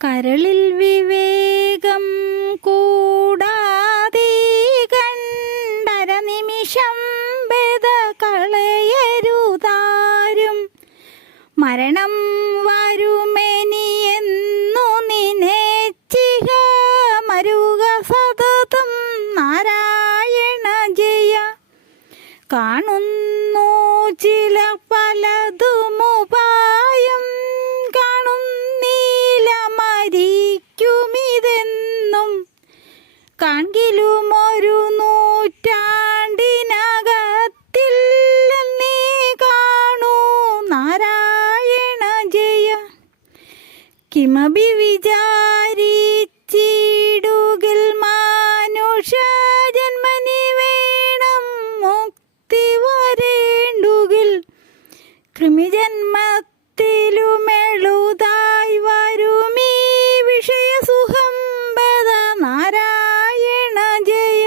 കരളിൽ വിവേകം കൂടാതെ കണ്ടര നിമിഷം ബേദ കളയരുതാരും. മരണം വരുമെനിയെന്നു നിനച്ചിഹ മരുക സതതം നാരായണ ജയ. കാണുന്നു ചില പലതുമുപായം കാണുന്നീല മരിക്കുമിതെന്നും. കാൺകിലും ഒരു നൂറ്റാണ്ടിനകത്തിൽ നീ കാണൂ നാരായണ ജയ. കിമപി വിചാരിച്ചിടുകിൽ മാനുഷ ജന്മനി വേണം മുക്തി വരേണ്ടുകിൽ. കൃമിജന്മത്തിലുമെളുതായി വരുമീ വിഷയസുഖം ബദ നാരായണ ജയ.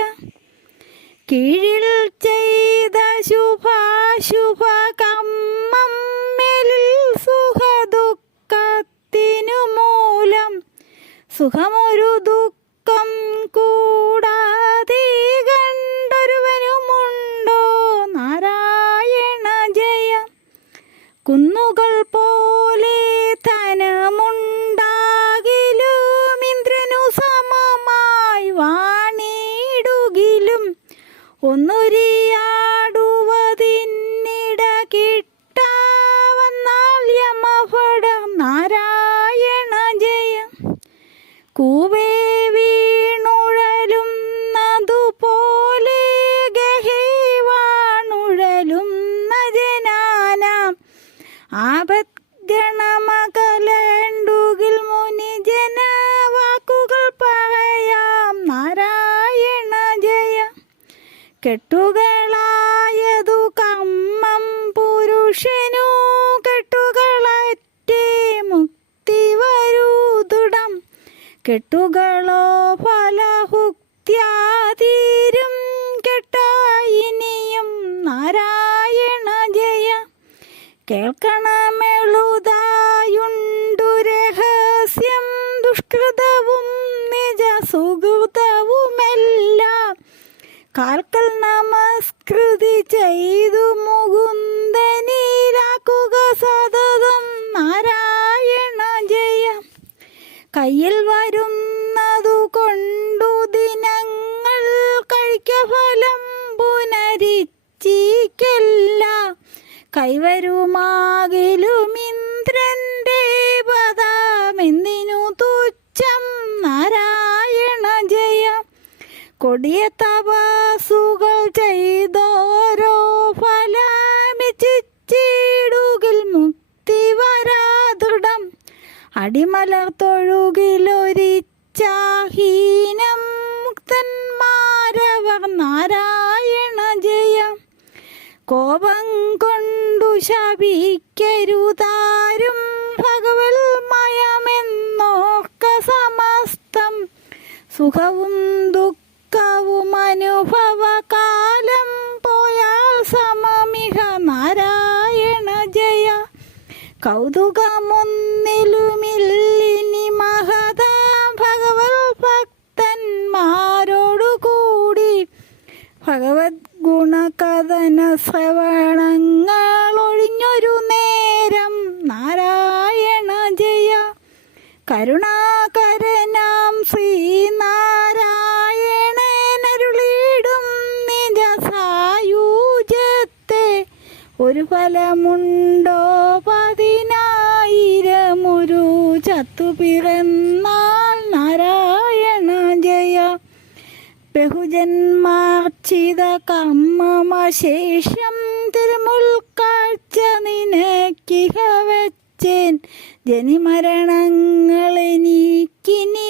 കീഴിൽ ചെയ്ത ശുഭാശുഭ കമ്മം മേലിൽ സുഖദുഃഖത്തിനു മൂലം. സുഖമൊരു ദുഃഖം കൂടാതെ കണ്ടൊരുവനുമുണ്ടോ നാരായണ ജയ. കുന്നുകൾ പോലെ ധനമുണ്ടാകിലും ഇന്ദ്രനു സമമായി വാണിടുകിലും ഒന്നുരിയാടുവതിന്നിട കിട്ടാവന്നാൽ യമഫടം നാരായണ ജയ. കൂവേ വീണുഴലുന്നതുപോലെ ഗഹേ വാണുഴലുന്ന ജനാനാം. ആപദ്ഗണമകലണ്ടുകിൽ മുനിജന വാക്കുകൾ പറയാം നാരായണ ജയ. കെട്ടുകളായതു കമ്മം പുരുഷനു കെട്ടുകളറ്റേ മുക്തി വരൂതുടം. കെട്ടുകളോ ഫലഹുക്ത്യാതീരും കെട്ടായിനിയും നാരായണ ജയ. കേൾക്കണമെളുതായുണ്ടു രഹസ്യം ദുഷ്കൃതവും നിജ സുഹൃതവുമെല്ലാം. കാൽക്കൽ നമസ്കൃതി ചെയ്തു മുകുന്ദനിലാക്കുക സതതം നാരായണ ജയ. കയ്യിൽ വരുന്നതു കൊണ്ടു ദിനങ്ങൾ കഴിക്കഫലം പുനരിച്ചിക്കല്ല. കൈവരുമാകിലും ഇന്ദ്രന്റെ പദമെന്തിനു തുച്ഛം നാരായണ ജയ. കൊടിയ തപസ്സുകൾ ചെയ്തോരോ ഫലമിച്ചിടുകിൽ മുക്തി വരാദൃഢം. അടിമലർ തൊഴുകിലൊരിച്ചാഹീനം മുക്തന്മാരവർ നാരായണ ജയ. കോപം കൊണ്ടു ശപിക്കരുതാരും ഭഗവൽ മയമെന്നോർക്ക സമസ്തം. സുഖവും ദുഃഖവും അനുഭവകാലം പോയാൽ സമമിഹ നാരായണ ജയ. കൗതുകമൊന്നിലുമില്ലിനി മഹതാ ഭഗവൽ ഭക്തന്മാരോടുകൂടി. ഭഗവത് ഗുണകഥന ശ്രവണങ്ങൾ ഒഴിഞ്ഞൊരു നേരം നാരായണ ജയ. കരുണാകരനാം ശ്രീനാരായണനരുളിടും നിജ സായുജ്യത്തെ. ഒരു ഫലമുണ്ടോ 10,000 ഒരു ചത്തുപിറന്നാൽ നാരായണ ജയ. ബഹുജന്മാർച്ചിത കർമ്മമശേഷം തിരുമുൽക്കാഴ്ച നിനക്കിഹ വെച്ചേൻ. ജനിമരണങ്ങളെനിക്കിനി